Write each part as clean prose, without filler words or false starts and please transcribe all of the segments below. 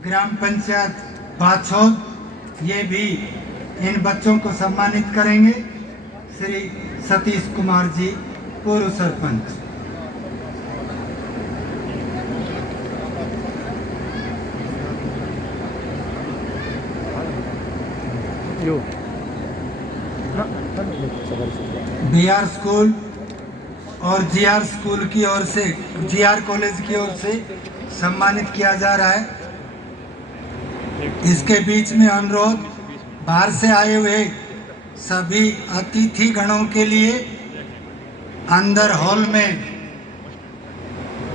ग्राम पंचायत बाछौद, ये भी इन बच्चों को सम्मानित करेंगे। श्री सतीश कुमार जी, पूर्व सरपंच। बीआर स्कूल और जीआर स्कूल की ओर से, जीआर कॉलेज की ओर से सम्मानित किया जा रहा है। इसके बीच में अनुरोध, बाहर से आए हुए सभी अतिथि गणों के लिए अंदर हॉल में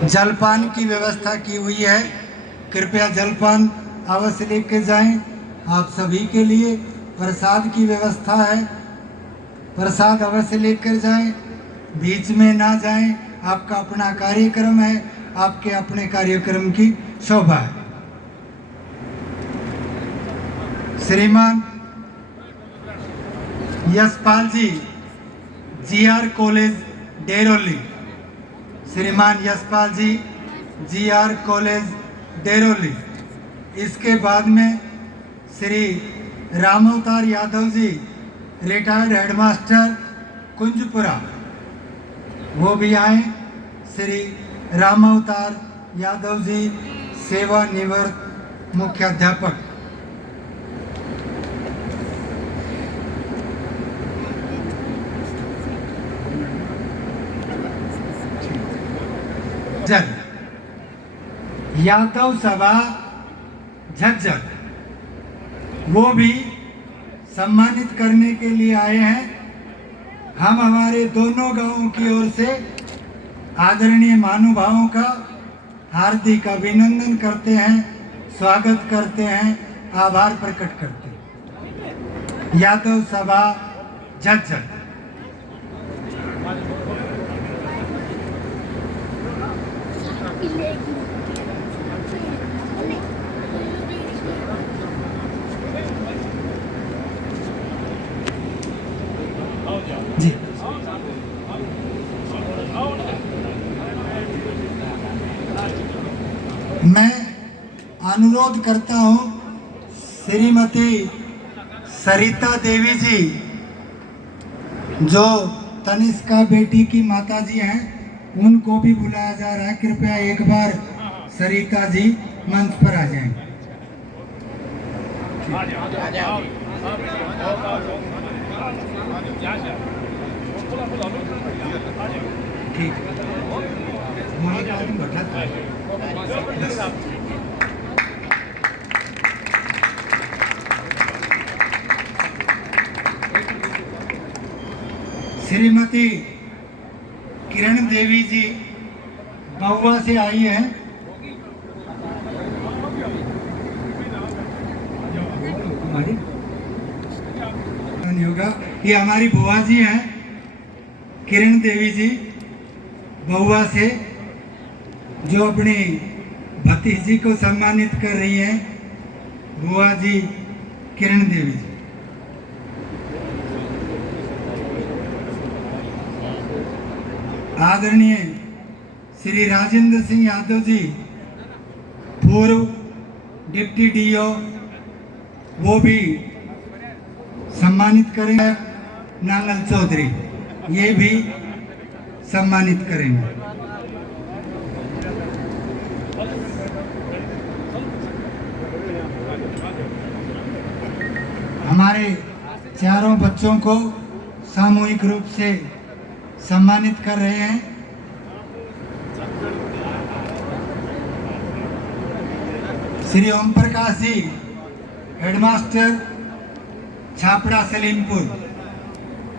जलपान की व्यवस्था की हुई है। कृपया जलपान अवश्य लेकर जाएं। आप सभी के लिए प्रसाद की व्यवस्था है, प्रसाद अवश्य लेकर जाएं, बीच में ना जाएं। आपका अपना कार्यक्रम है, आपके अपने कार्यक्रम की शोभा है। श्रीमान यशपाल जी, जीआर कॉलेज डेरोली। श्रीमान यशपाल जी, जीआर कॉलेज डेरोली। इसके बाद में श्री रामअवतार यादव जी, रिटायर्ड हेडमास्टर कुंजपुरा, वो भी आए। श्री रामअवतार यादव जी, सेवानिवृत्त मुख्याध्यापक। यादव सभा झज्जर, वो भी सम्मानित करने के लिए आए हैं। हम हमारे दोनों गांवों की ओर से आदरणीय महानुभावों का हार्दिक अभिनंदन करते हैं, स्वागत करते हैं, आभार प्रकट करते हैं। यादव सभा झज्जर। जी, मैं अनुरोध करता हूं, श्रीमती सरिता देवी जी, जो तनिष्का बेटी की माता जी हैं, उनको भी बुलाया जा रहा है। कृपया एक बार सरिता जी मंच पर आ जाएं। ठीक है। श्रीमती किरण देवी जी बहुआ से आई हैं। नहीं होगा, ये हमारी बुआ जी हैं, किरण देवी जी बहुआ से, जो अपनी भतीजी को सम्मानित कर रही हैं। बुआ जी किरण देवी जी। आदरणीय श्री राजेंद्र सिंह यादव जी, पूर्व डिप्टी डीओ, वो भी सम्मानित करेंगे। नांगल चौधरी, ये भी सम्मानित करेंगे। हमारे चारों बच्चों को सामूहिक रूप से सम्मानित कर रहे हैं। श्री ओम प्रकाश जी, हेडमास्टर छापड़ा सलीमपुर,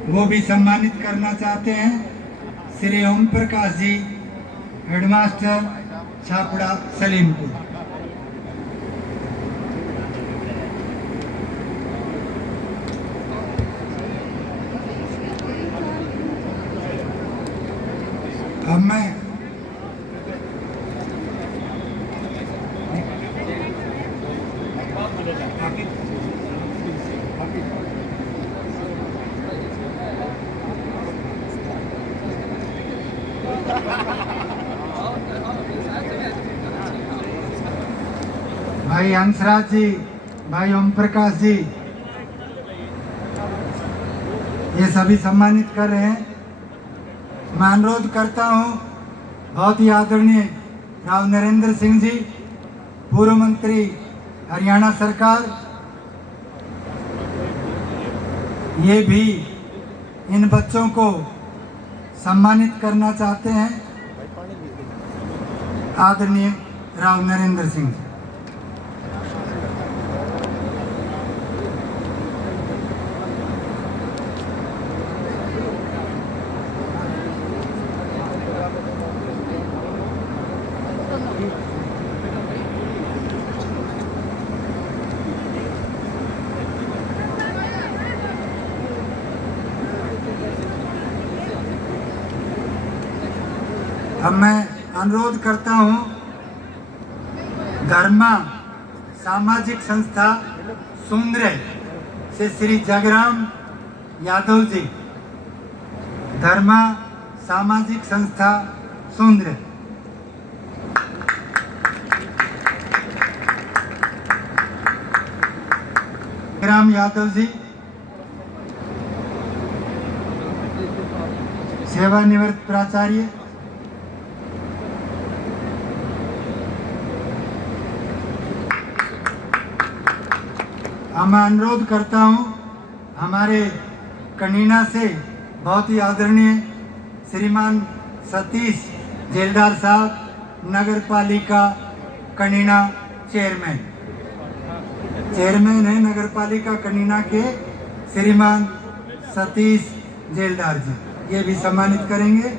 वो भी सम्मानित करना चाहते हैं। श्री ओम प्रकाश जी, हेडमास्टर छापड़ा सलीमपुर। अब मैं भाई हंसराज जी, भाई ओम प्रकाश जी, ये सभी सम्मानित कर रहे हैं। मैं अनुरोध करता हूँ बहुत ही आदरणीय राव नरेंद्र सिंह जी, पूर्व मंत्री हरियाणा सरकार, ये भी इन बच्चों को सम्मानित करना चाहते हैं। आदरणीय राव नरेंद्र सिंह जी। अब मैं अनुरोध करता हूँ धर्मा सामाजिक संस्था सुंदर से श्री जगराम यादव जी, धर्मा सामाजिक संस्था सुंदर। जगराम यादव जी सेवानिवृत्त प्राचार्य। मैं अनुरोध करता हूँ हमारे कनीना से बहुत ही आदरणीय श्रीमान सतीश जेलदार साहब, नगर पालिका कनीना चेयरमैन है नगर पालिका कनीना के श्रीमान सतीश जेलदार जी, ये भी सम्मानित करेंगे।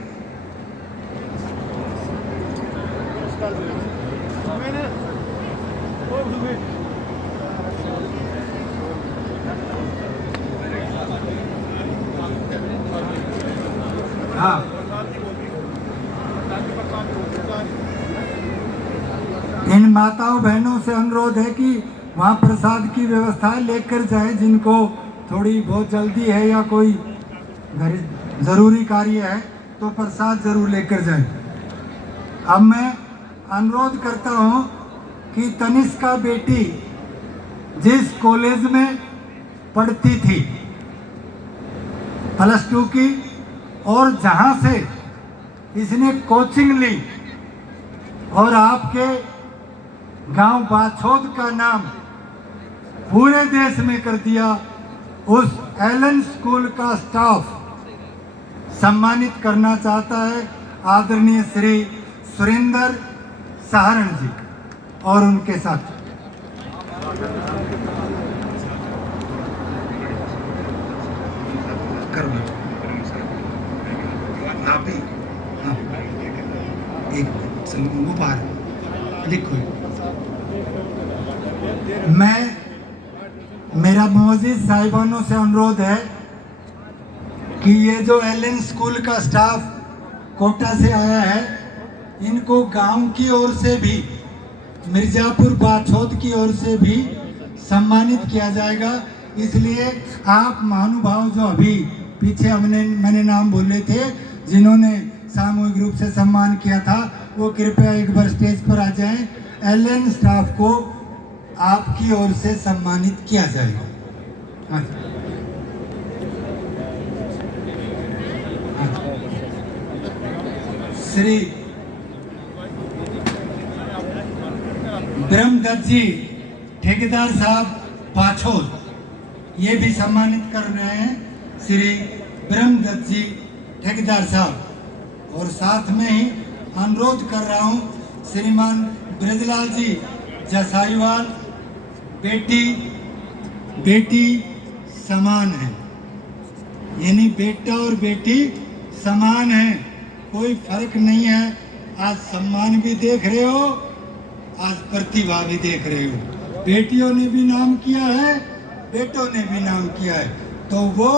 हाँ, इन माताओं बहनों से अनुरोध है कि वहाँ प्रसाद की व्यवस्था लेकर जाए, जिनको थोड़ी बहुत जल्दी है या कोई घर जरूरी कार्य है तो प्रसाद जरूर लेकर जाए। अब मैं अनुरोध करता हूँ कि तनिष्का बेटी जिस कॉलेज में पढ़ती थी +2 की, और जहाँ से इसने कोचिंग ली और आपके गांव बाछोद का नाम पूरे देश में कर दिया, उस एलन स्कूल का स्टाफ सम्मानित करना चाहता है आदरणीय श्री सुरेंद्र सहारण जी और उनके साथ। वो बाहर लिखो। मेरा मोअज़्ज़िज़ साहिबानों से अनुरोध है कि ये जो एलन स्कूल का स्टाफ कोटा से आया है, इनको गांव की ओर से भी, मिर्जापुर बाछोद की ओर से भी सम्मानित किया जाएगा। इसलिए आप महानुभाव जो अभी पीछे मैंने नाम बोले थे, जिन्होंने सामूहिक रूप से सम्मान किया था, वो कृपया एक बार स्टेज पर आ जाएं। एलन स्टाफ को आपकी ओर से सम्मानित किया जाएगा। श्री ब्रह्मदत्त जी ठेकेदार साहब बाछोद, ये भी सम्मानित कर रहे हैं श्री ब्रह्मदत्त जी ठेकेदार साहब। और साथ में ही अनुरोध कर रहा हूँ श्रीमान ब्रजलाल जी जसाईवाल, बेटी समान है, यानी बेटा और बेटी समान है, कोई फर्क नहीं है। आज सम्मान भी देख रहे हो, आज प्रतिभा भी देख रहे हो। बेटियों ने भी नाम किया है, बेटों ने भी नाम किया है, तो वो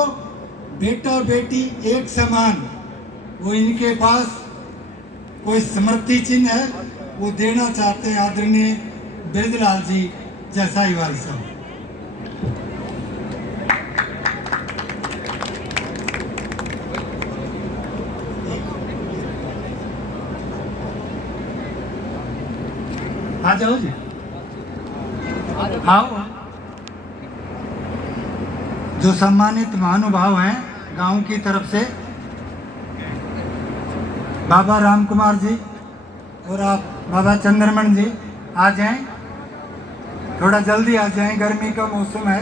बेटा बेटी एक समान, वो इनके पास कोई स्मृति चिन्ह है, वो देना चाहते हैं आदरणीय ब्रजलाल जी जसाईवाल साहब। आ जाओ जी। आओ। जो सम्मानित महानुभाव हैं गांव की तरफ से, बाबा राम कुमार जी और आप बाबा चंद्रमण जी आ जाएं, थोड़ा जल्दी आ जाएं, गर्मी का मौसम है।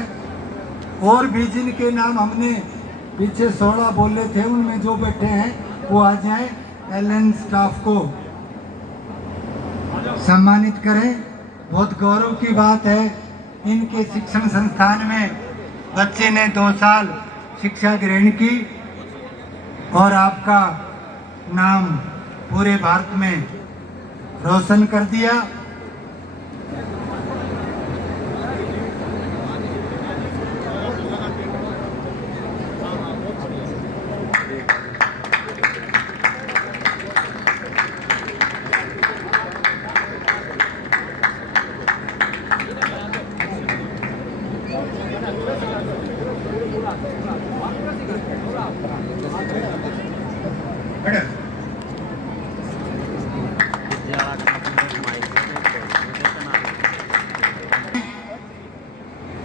और भी जिनके नाम हमने पीछे 16 बोले थे, उनमें जो बैठे हैं वो आ जाएं, एलएन स्टाफ को सम्मानित करें। बहुत गौरव की बात है, इनके शिक्षण संस्थान में बच्चे ने 2 साल शिक्षा ग्रहण की और आपका नाम पूरे भारत में रोशन कर दिया।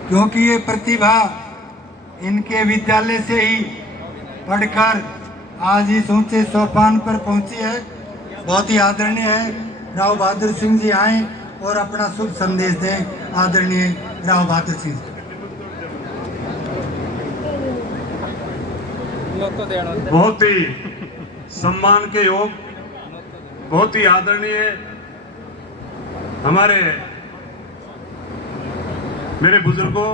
क्योंकि ये प्रतिभा इनके विद्यालय से ही पढ़कर आज इस ऊंचे सोपान पर पहुंची है। बहुत ही आदरणीय है, राव बहादुर सिंह जी आए और अपना शुभ संदेश दें। आदरणीय राव बहादुर सिंह। बहुत ही सम्मान के योग, बहुत ही आदरणीय हमारे मेरे बुजुर्गों,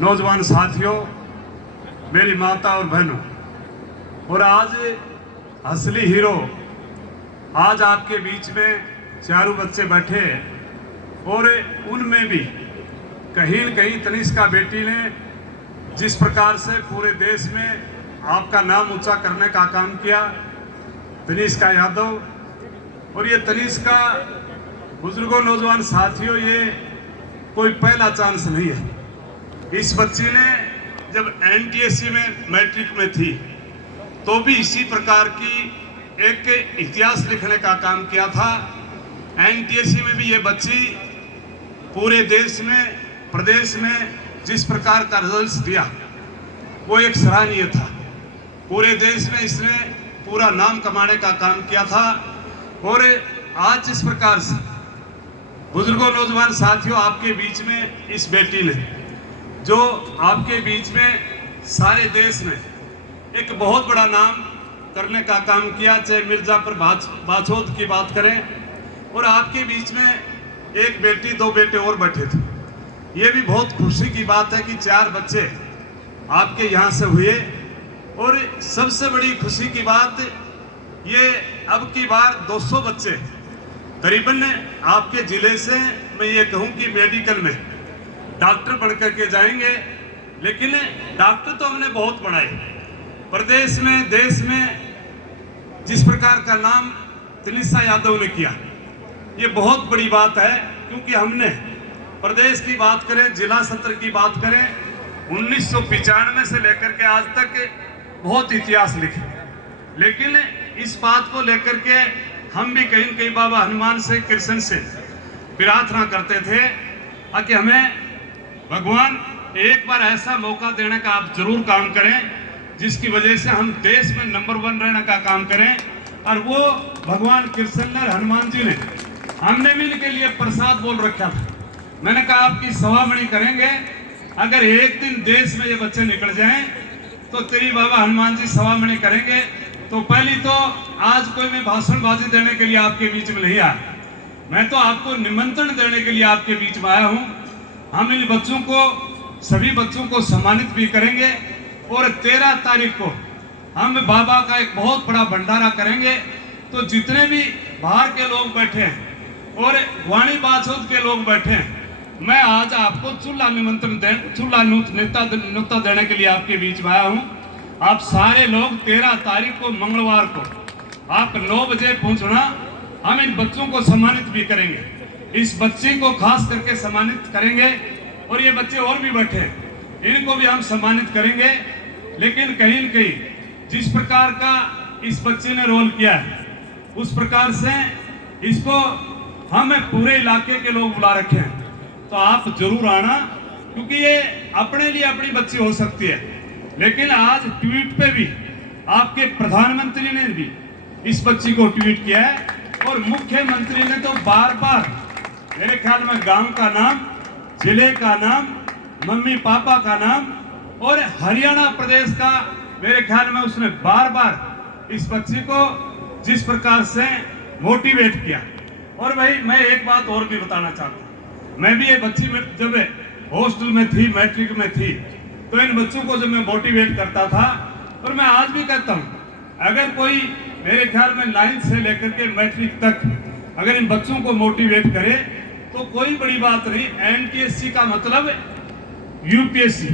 नौजवान साथियों, मेरी माता और बहनों, और आज असली हीरो आज आपके बीच में चारों बच्चे बैठे, और उनमें भी कहीं न कहीं तनिष्का बेटी ने जिस प्रकार से पूरे देश में आपका नाम ऊंचा करने का काम किया, तनिष्का यादव। और ये तनिष्का, बुजुर्गों, नौजवान साथियों, ये कोई पहला चांस नहीं है। इस बच्ची ने जब एनटीएससी में मैट्रिक में थी तो भी इसी प्रकार की एक इतिहास लिखने का काम किया था। एनटीएससी में भी ये बच्ची पूरे देश में, प्रदेश में जिस प्रकार का रिजल्ट दिया वो एक सराहनीय था। पूरे देश में इसने पूरा नाम कमाने का काम किया था। और आज इस प्रकार से बुजुर्गों, नौजवान साथियों, आपके बीच में इस बेटी ने जो आपके बीच में सारे देश में एक बहुत बड़ा नाम करने का काम किया, चाहे मिर्जापुर बाछौद की बात करें, और आपके बीच में एक बेटी, 2 बेटे और बैठे थे। ये भी बहुत खुशी की बात है कि 4 बच्चे आपके यहाँ से हुए। और सबसे बड़ी खुशी की बात ये, अब की बार 200 बच्चे करीबन आपके जिले से, मैं ये कहूँ कि मेडिकल में डॉक्टर बन करके जाएंगे। लेकिन डॉक्टर तो हमने बहुत पढ़ाए, प्रदेश में, देश में जिस प्रकार का नाम तनिष्का यादव ने किया, ये बहुत बड़ी बात है। क्योंकि हमने प्रदेश की बात करें, जिला सत्र की बात करें, 1995 से लेकर के आज तक बहुत इतिहास लिखे। लेकिन इस बात को लेकर के हम भी कहीं कहीं बाबा हनुमान से, कृष्ण से प्रार्थना करते थे कि हमें भगवान एक बार ऐसा मौका देने का आप जरूर काम करें जिसकी वजह से हम देश में नंबर 1 रहने का काम करें। और वो भगवान कृष्ण ने, हनुमान जी ने, हमने भी इनके लिए प्रसाद बोल रखा था। मैंने कहा आपकी सवामणि करेंगे, अगर एक दिन देश में ये बच्चे निकल जाएं तो तेरी बाबा हनुमान जी सवामणि करेंगे। तो पहली तो आज कोई मैं भाषणबाजी देने के लिए आपके बीच में नहीं आया, मैं तो आपको निमंत्रण देने के लिए आपके बीच में आया हूँ। हम इन बच्चों को, सभी बच्चों को सम्मानित भी करेंगे। और 13 तारीख को हम बाबा का एक बहुत बड़ा भंडारा करेंगे। तो जितने भी बाहर के लोग बैठे हैं और वाणी बाछौद के लोग बैठे हैं, मैं आज आपको चूल्हा निमंत्रण चूल्हा नुक्ता देने के लिए आपके बीच में आया हूँ। आप सारे लोग 13 तारीख को मंगलवार को आप 9 बजे पहुंचना। हम इन बच्चों को सम्मानित भी करेंगे, इस बच्चे को खास करके सम्मानित करेंगे। और ये बच्चे और भी बैठे हैं, इनको भी हम सम्मानित करेंगे। लेकिन कहीं न कहीं जिस प्रकार का इस बच्चे ने रोल किया है, उस प्रकार से इसको हम पूरे इलाके के लोग बुला रखे हैं। तो आप जरूर आना, क्योंकि ये अपने लिए अपनी बच्ची हो सकती है, लेकिन आज ट्वीट पे भी आपके प्रधानमंत्री ने भी इस बच्ची को ट्वीट किया है, और मुख्यमंत्री ने तो बार बार मेरे ख्याल में गांव का नाम, जिले का नाम, मम्मी पापा का नाम और हरियाणा प्रदेश का मेरे ख्याल में उसने बार बार इस बच्ची को जिस प्रकार से मोटिवेट किया। और भाई मैं एक बात और भी बताना चाहता हूँ, मैं भी ये बच्ची में जब हॉस्टल में थी, मैट्रिक में थी, तो इन बच्चों को जब मैं मोटिवेट करता था, और मैं आज भी कहता हूँ, अगर कोई मेरे ख्याल में 9th से लेकर के मैट्रिक तक अगर इन बच्चों को मोटिवेट करे तो कोई बड़ी बात नहीं। एनटीएससी का मतलब यूपीएससी।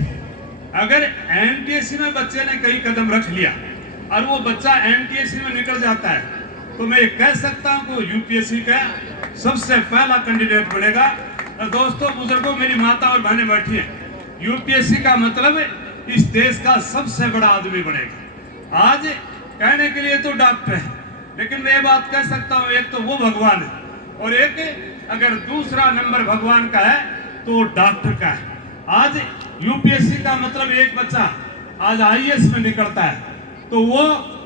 अगर एनटीएससी में बच्चे ने कई कदम रख लिया और वो बच्चा एनटीएससी में निकल जाता है, तो मैं ये कह सकता हूँ कि यूपीएससी का सबसे पहला कैंडिडेट बनेगा। और दोस्तों, बुजुर्गों, मेरी माता और बहनें बैठी हैं, यूपीएससी का मतलब इस देश का सबसे बड़ा आदमी बनेगा। आज कहने के लिए तो डॉक्टर है, लेकिन मैं ये बात कह सकता हूँ, एक तो वो भगवान है, और एक अगर दूसरा नंबर भगवान का है तो डॉक्टर का है। आज यूपीएससी का मतलब एक बच्चा आज आईएएस में निकलता है तो वो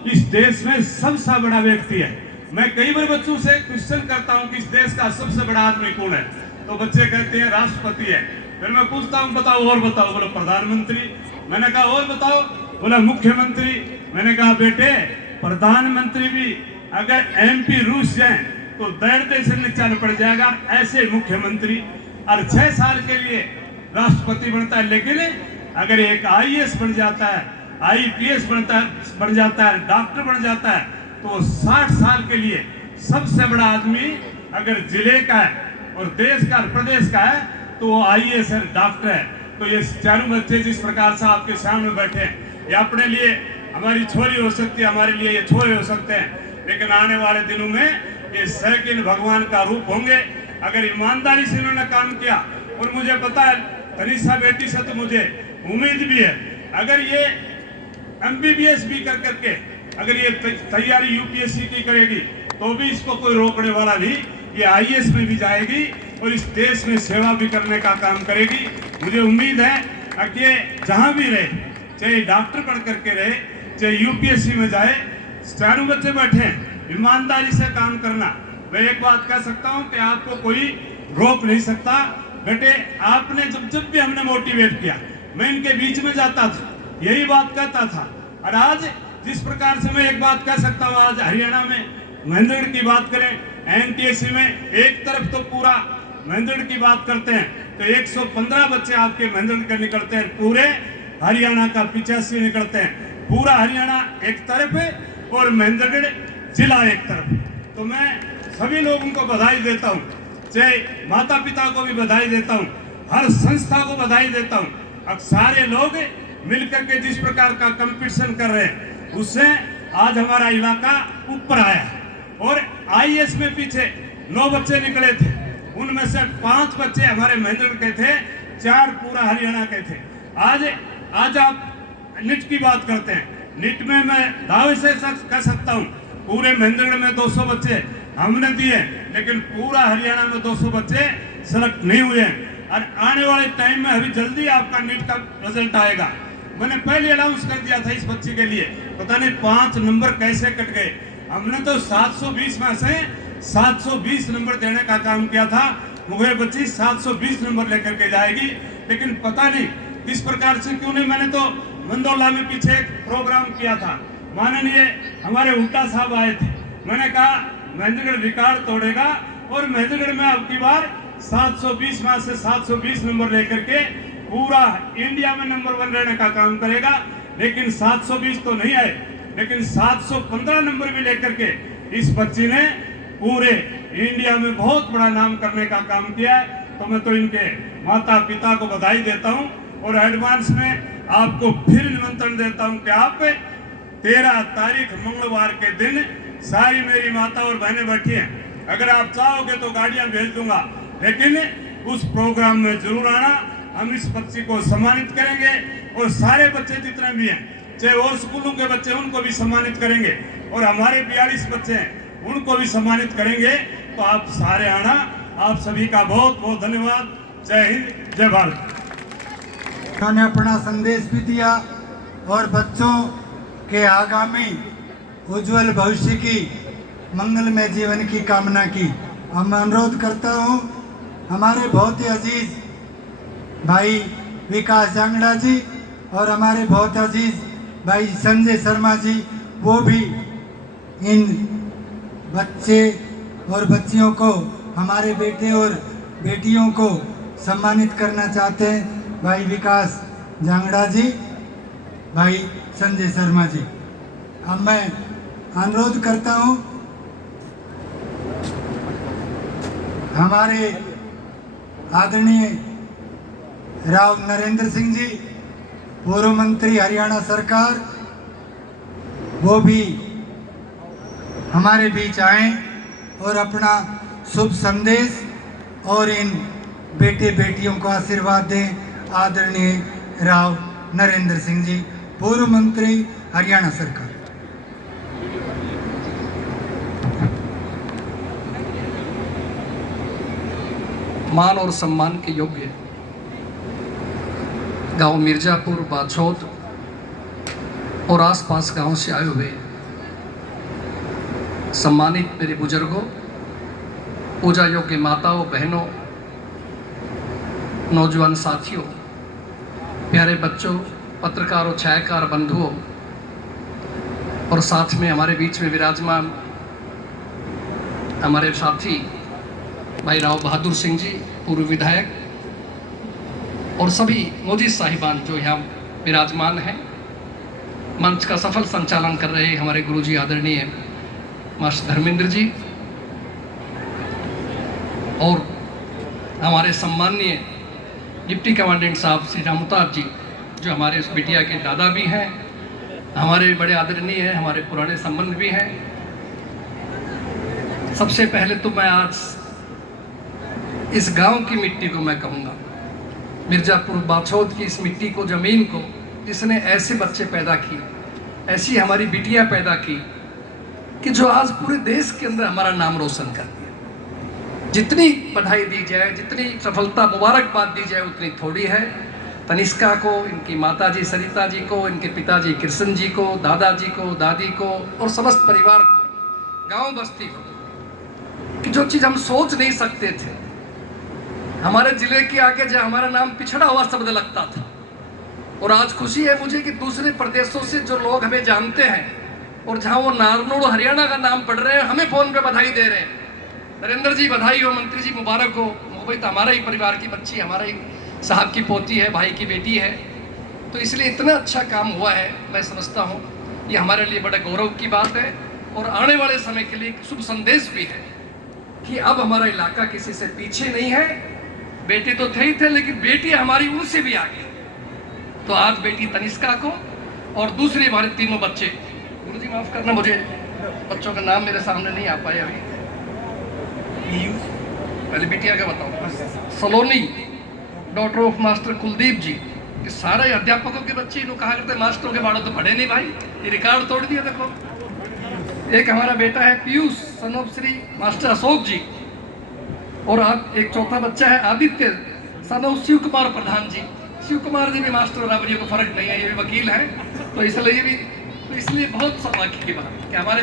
इस देश में सबसे बड़ा व्यक्ति है। मैं कई बार बच्चों से क्वेश्चन करता हूँ कि इस देश का सबसे बड़ा आदमी कौन है, तो बच्चे कहते हैं राष्ट्रपति है। फिर मैं पूछता हूँ बताओ और बताओ, बोले प्रधानमंत्री। मैंने कहा और बताओ, बोला मुख्यमंत्री। मैंने कहा बेटे, प्रधानमंत्री भी अगर एमपी रूस जाए तो दौड़ते से नीचे पड़ जाएगा। ऐसे मुख्यमंत्री और 6 साल के लिए राष्ट्रपति बनता है, लेकिन अगर एक आईएएस बन जाता है, आईपीएस बन जाता है, डॉक्टर बन जाता है, तो 60 साल के लिए सबसे बड़ा आदमी अगर जिले का है और देश का प्रदेश का है तो वो आईएएस है, डॉक्टर है। तो ये चारों बच्चे जिस प्रकार से आपके सामने बैठे हैं, ये अपने लिए हमारी छोरी हो सकती है, हमारे लिए ये छोरे हो सकते हैं, लेकिन आने वाले दिनों में ये सेकंड भगवान का रूप होंगे अगर ईमानदारी से इन्होंने काम किया। और मुझे पता है तनिषा बेटी से तो मुझे उम्मीद भी है, अगर ये एमबीबीएस भी कर करके अगर ये तैयारी यूपीएससी की करेगी तो भी इसको कोई रोकने वाला नहीं। ये आईएएस में भी जाएगी और इस देश में सेवा भी करने का काम करेगी। मुझे उम्मीद है कि जहां भी रहे, चाहे डॉक्टर पढ़ करके रहे, चाहे यूपीएससी में जाए, चारों बच्चे बैठे हैं, ईमानदारी से काम करना। मैं एक बात कह सकता हूं कि आपको कोई रोक नहीं सकता। बेटे, आपने जब भी हमने मोटिवेट किया, मैं इनके बीच में जाता था, यही बात कहता था। और आज जिस प्रकार से मैं एक बात कह सकता हूँ, आज हरियाणा में महेंद्रगढ़ की बात करें, एनटीएससी में एक तरफ तो पूरा महेंद्रगढ़ की बात करते हैं तो 115 बच्चे आपके महेंद्रगढ़ के निकलते हैं, पूरे हरियाणा का 85 निकलते हैं। पूरा हरियाणा एक तरफ है और महेंद्रगढ़ जिला एक तरफ। तो मैं सभी लोगों को बधाई देता हूँ, चाहे माता पिता को भी बधाई देता हूँ, हर संस्था को बधाई देता हूँ। अब सारे लोग मिलकर के जिस प्रकार का कंपटीशन कर रहे हैं, उससे आज हमारा इलाका ऊपर आया है। और आईएएस में पीछे 9 बच्चे निकले थे, उनमें से 5 बच्चे हमारे महेंद्रगढ़ के थे, 4 पूरा हरियाणा के थे। आज आप नीट की बात करते हैं, नीट में मैं दावे से कह सकता हूँ पूरे महेंद्रगढ़ में 200 बच्चे हमने दिए, लेकिन पूरा हरियाणा में 200 बच्चे सेलेक्ट नहीं हुए हैं। और आने वाले टाइम में अभी जल्दी आपका नीट का रिजल्ट आएगा। मैंने पहले अनाउंस कर दिया था इस बच्चे के लिए, पता नहीं 5 नंबर कैसे कट गए। हमने तो 720 में से 720 नंबर देने का काम किया था, मुझे बच्ची 720 नंबर लेकर के जाएगी, लेकिन पता नहीं किस प्रकार से क्यों नहीं। मैंने तो मंदोला में पीछे एक प्रोग्राम किया था, माननीय हमारे हुड्डा साहब आए थे, मैंने कहा महेंद्रगढ़ रिकॉर्ड तोड़ेगा और महेंद्रगढ़ में अब की बार 720 में से 720 नंबर लेकर के पूरा इंडिया में नंबर 1 रहने का काम करेगा। लेकिन 720 तो नहीं आए, लेकिन 715 नंबर भी लेकर के इस बच्ची ने पूरे इंडिया में बहुत बड़ा नाम करने का काम किया है। तो मैं तो इनके माता पिता को बधाई देता हूं और एडवांस में आपको फिर निमंत्रण देता हूं कि आप 13 तारीख मंगलवार के दिन सारी मेरी माता और बहनें बैठी हैं, अगर आप चाहोगे तो गाड़ियां भेज दूंगा, लेकिन उस प्रोग्राम में जरूर आना। हम इस बच्ची को सम्मानित करेंगे और सारे बच्चे जितने भी हैं, चाहे और स्कूलों के बच्चे, उनको भी सम्मानित करेंगे और हमारे 42 बच्चे हैं उनको भी सम्मानित करेंगे। तो आप सारे आना। आप सभी का बहुत बहुत धन्यवाद। जय हिंद, जय भारत। उन्होंने अपना संदेश भी दिया और बच्चों के आगामी उज्जवल भविष्य की, मंगलमय जीवन की कामना की। अब मैं अनुरोध करता हूँ हमारे बहुत ही अजीज भाई विकास जांगड़ा जी और हमारे बहुत अजीज भाई संजय शर्मा जी, वो भी इन बच्चे और बच्चियों को, हमारे बेटे और बेटियों को सम्मानित करना चाहते हैं। भाई विकास जांगड़ा जी, भाई संजय शर्मा जी। अब मैं अनुरोध करता हूँ हमारे आदरणीय राव नरेंद्र सिंह जी, पूर्व मंत्री हरियाणा सरकार, वो भी हमारे बीच आए और अपना शुभ संदेश और इन बेटे बेटियों को आशीर्वाद दें। आदरणीय राव नरेंद्र सिंह जी, पूर्व मंत्री हरियाणा सरकार। मान और सम्मान के योग्य गांव मिर्जापुर, बाछौद और आसपास गांव से आए हुए सम्मानित मेरे बुजुर्गों, पूजा योग्य माताओं, बहनों, नौजवान साथियों, प्यारे बच्चों, पत्रकारों, छायाकार बंधुओं और साथ में हमारे बीच में विराजमान हमारे साथी भाई राव बहादुर सिंह जी, पूर्व विधायक, और सभी मोजिज साहिबान जो यहाँ विराजमान हैं। मंच का सफल संचालन कर रहे हमारे गुरुजी आदरणीय मास्टर धर्मेंद्र जी और हमारे सम्माननीय डिप्टी कमांडेंट साहब श्री रामउतार जी, जो हमारे उस बिटिया के दादा भी हैं, हमारे बड़े आदरणीय हैं, हमारे पुराने संबंध भी हैं। सबसे पहले तो मैं आज इस गांव की मिट्टी को मैं कहूँगा, मिर्जापुर बाछौद की इस मिट्टी को, ज़मीन को, जिसने ऐसे बच्चे पैदा किए, ऐसी हमारी बिटिया पैदा की कि जो आज पूरे देश के अंदर हमारा नाम रोशन कर दिया। जितनी बधाई दी जाए, जितनी सफलता मुबारकबाद दी जाए उतनी थोड़ी है। तनिष्का को, इनकी माताजी सरिता जी को, इनके पिताजी कृष्ण जी को, दादाजी को, दादी को और समस्त परिवार को, गांव बस्ती को, कि जो चीज़ हम सोच नहीं सकते थे, हमारे जिले के आगे जो हमारा नाम पिछड़ा हुआ शब्द लगता था, और आज खुशी है मुझे कि दूसरे प्रदेशों से जो लोग हमें जानते हैं और जहाँ वो नारनौल हरियाणा का नाम पढ़ रहे हैं, हमें फ़ोन पे बधाई दे रहे हैं। नरेंद्र जी बधाई हो, मंत्री जी मुबारक हो, भाई तो हमारा ही परिवार की बच्ची, हमारा ही साहब की पोती है, भाई की बेटी है। तो इसलिए इतना अच्छा काम हुआ है, मैं समझता हूँ ये हमारे लिए बड़ा गौरव की बात है और आने वाले समय के लिए एक शुभ संदेश भी है कि अब हमारा इलाका किसी से पीछे नहीं है। बेटे तो थे ही थे, लेकिन बेटी हमारी उनसे भी आगे। तो आज बेटी तनिष्का को और दूसरे हमारे तीनों बच्चे, गुरुजी माफ करना, मुझे बच्चों का नाम मेरे सामने नहीं आ पाए अभी, पहले बिटिया का बताओ, सलोनी, डॉटर ऑफ मास्टर कुलदीप जी। कि सारे अध्यापकों के बच्चे इन्हों कहा करते मास्टरों के बाड़ों तो पढ़े नहीं भाई, ये रिकॉर्ड तोड़ दिया देखो। एक हमारा बेटा है Piyush, son of Shri master Ashok ji, और एक चौथा बच्चा है आदित्य, सन ऑफ शिव कुमार प्रधान जी। शिव कुमार जी भी मास्टर बराबरी को फर्क नहीं है, ये भी वकील है। तो इसलिए बहुत सौभाग्य की बात कि हमारे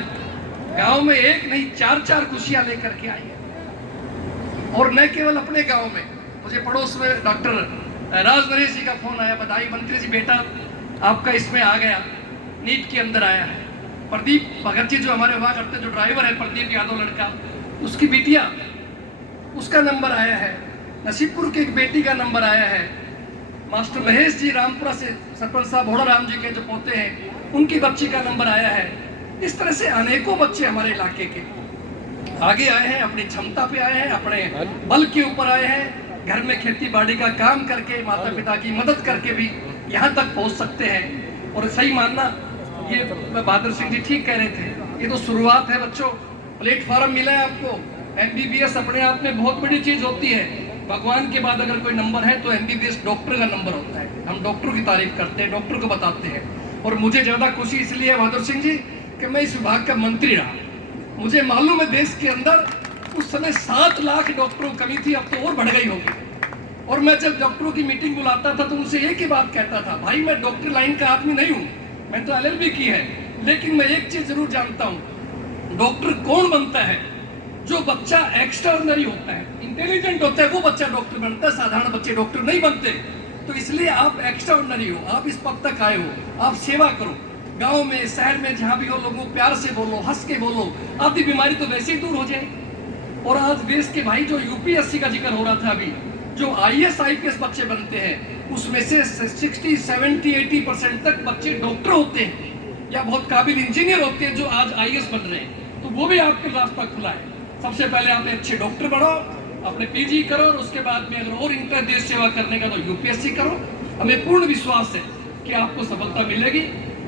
गांव में एक नहीं 4-4 खुशियां लेकर के आई है। और न केवल अपने गांव में, मुझे पड़ोस में डॉक्टर राज नरेश जी का फोन आया, बधाई मंत्री जी, बेटा आपका इसमें आ गया, नीट के अंदर आया है। प्रदीप भगत जी जो हमारे हुआ करते, जो ड्राइवर है प्रदीप यादव लड़का, उसकी बिटिया, उसका नंबर आया है। नसीबपुर की एक बेटी का नंबर आया है। मास्टर महेश जी रामपुरा से, सरपंच साहब भोड़ा राम जी के जो पोते हैं, उनकी बच्ची का नंबर आया है। इस तरह से अनेकों बच्चे हमारे इलाके के आगे आए हैं, अपनी क्षमता पे आए हैं, अपने बल के ऊपर आए हैं। घर में खेती बाड़ी का काम करके, माता पिता की मदद करके भी यहाँ तक पहुँच सकते हैं। और सही मानना, ये बहादुर सिंह जी ठीक कह रहे थे, ये तो शुरुआत है बच्चों। प्लेटफॉर्म मिला है आपको। MBBS अपने आप में बहुत बड़ी चीज़ होती है। भगवान के बाद अगर कोई नंबर है तो MBBS डॉक्टर का नंबर होता है। हम डॉक्टर की तारीफ करते हैं, डॉक्टर को बताते हैं। और मुझे ज़्यादा खुशी इसलिए है बहादुर सिंह जी कि मैं इस विभाग का मंत्री रहा। मुझे मालूम है देश के अंदर उस समय 7 लाख डॉक्टरों की कमी थी, अब तो और बढ़ गई होगी। और मैं जब डॉक्टरों की मीटिंग बुलाता था तो उनसे एक ही बात कहता था, भाई मैं डॉक्टर लाइन का आदमी नहीं हूँ, मैं तो LLB की है, लेकिन मैं एक चीज जरूर जानता हूँ, डॉक्टर कौन बनता है? जो बच्चा एक्स्ट्राऑर्डिनरी होता है, इंटेलिजेंट होता है, वो बच्चा डॉक्टर बनता है, साधारण बच्चे डॉक्टर नहीं बनते। तो इसलिए आप एक्स्ट्राऑर्डिनरी हो, आप इस पद तक आए हो, आप सेवा करो, गांव में शहर में जहां भी हो लोगों को प्यार से बोलो, हंस के बोलो, आपकी बीमारी तो वैसे ही दूर हो जाएगी। और आज देश के भाई जो UPSC का जिक्र हो रहा था अभी, जो IAS IPS बच्चे बनते हैं उसमें से 60, 70, 80% तक बच्चे डॉक्टर होते हैं या बहुत काबिल इंजीनियर होते हैं जो आज IAS बन रहे हैं। तो वो भी आपके रास्ता खुला है। सबसे पहले आप अच्छे डॉक्टर बनो, अपने PG करो और उसके बाद में अगर और इंटर देश सेवा करने का तो UPSC करो। हमें पूर्ण विश्वास है कि आपको सफलता मिलेगी,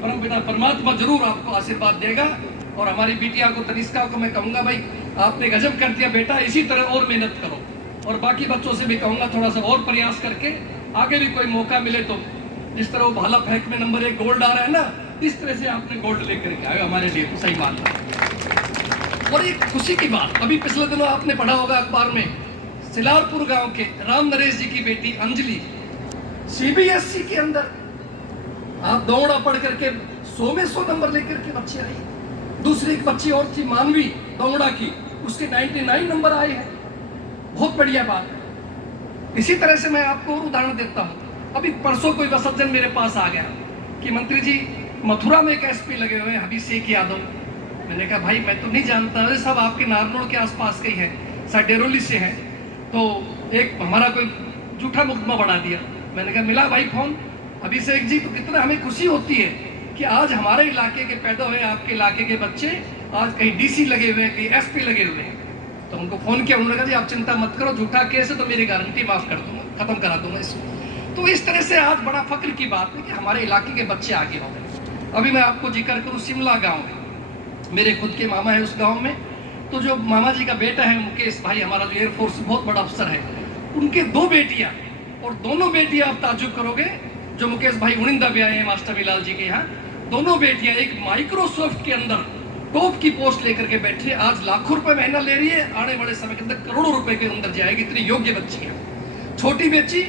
परम पिता परमात्मा जरूर आपको आशीर्वाद देगा। और हमारी बिटिया को, तनिष्का को मैं कहूँगा, भाई आपने गजब कर दिया बेटा, इसी तरह और मेहनत करो। और बाकी बच्चों से भी कहूँगा थोड़ा सा और प्रयास करके आगे भी कोई मौका मिले तो, जिस तरह वो भाला फेंक में नंबर 1 गोल्ड आ रहा है ना, इस तरह से आपने गोल्ड लेकर के आए हमारे लिए, सही मानना। और एक खुशी की बात, अभी पिछले दिनों आपने पढ़ा होगा अखबार में, सिलारपुर गांव के राम नरेश जी की बेटी अंजलि CBSE के अंदर आप दौड़ा पढ़ करके 100 में 100 नंबर लेकर के बच्चे आई। दूसरी एक बच्ची और थी मानवी दौड़ा की, उसके 99 नंबर आए हैं, बहुत बढ़िया बात। इसी तरह से मैं आपको और उदाहरण देता हूँ। अभी परसों कोई सज्जन मेरे पास आ गया कि मंत्री जी मथुरा में एक SP लगे हुए हैं, अभिषेक यादव। मैंने कहा भाई मैं तो नहीं जानता, सब आपके नारनौल के आसपास के ही हैं, साडेरोली से हैं। तो एक हमारा कोई झूठा मुकदमा बढ़ा दिया। मैंने कहा मिला भाई फोन, अभिषेक जी, तो कितना हमें खुशी होती है कि आज हमारे इलाके के पैदा हुए आपके इलाके के बच्चे आज कहीं DC लगे हुए हैं, कहीं SP लगे हुए हैं। तो उनको फोन किया, उन्होंने कहा जी आप चिंता मत करो, झूठा केस है तो मेरी गारंटी माफ कर दूंगा, खत्म करा दूंगा इसको। तो इस तरह से आज बड़ा फक्र की बात है कि हमारे इलाके के बच्चे आगे हो गए। अभी मैं आपको जिक्र करूँ शिमला गाँव, मेरे खुद के मामा है उस गाँव में। तो जो मामा जी का बेटा है मुकेश भाई, हमारा जो एयरफोर्स बहुत बड़ा अफसर है, उनके 2 बेटियां, और दोनों बेटियां आप ताजुब करोगे, जो मुकेश भाई उड़िंदा भी आए हैं मास्टर बिलाल जी के यहाँ, दोनों बेटियां एक माइक्रोसॉफ्ट के अंदर टॉप की पोस्ट लेकर के बैठे, आज लाखों रुपए महीना ले रही है, आने वाले समय के अंदर करोड़ों रुपए के अंदर जाएगी, इतनी योग्य बच्ची है। छोटी बच्ची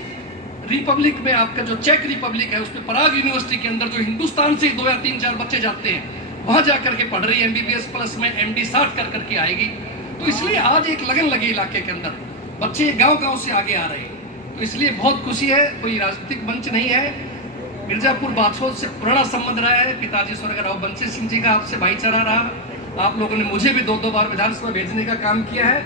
रिपब्लिक में, आपका जो चेक रिपब्लिक है, उसमें पराग यूनिवर्सिटी के अंदर जो हिंदुस्तान से 2 या 3-4 बच्चे जाते हैं, वहां जाकर के पढ़ रही है, MBBS प्लस में MD 60 कर करके आएगी। तो इसलिए आज एक लगन लगी इलाके के अंदर, बच्चे गांव-गांव से आगे आ रहे हैं। तो इसलिए बहुत खुशी है, कोई राजनीतिक मंच नहीं है। मिर्जापुर बाछौद से पुराना संबंध रहा है, पिताजी स्वर्गीय राव बंसी सिंह जी का आपसे भाईचारा रहा। आप लोगों ने मुझे भी 2-2 बार विधानसभा भेजने का काम किया है।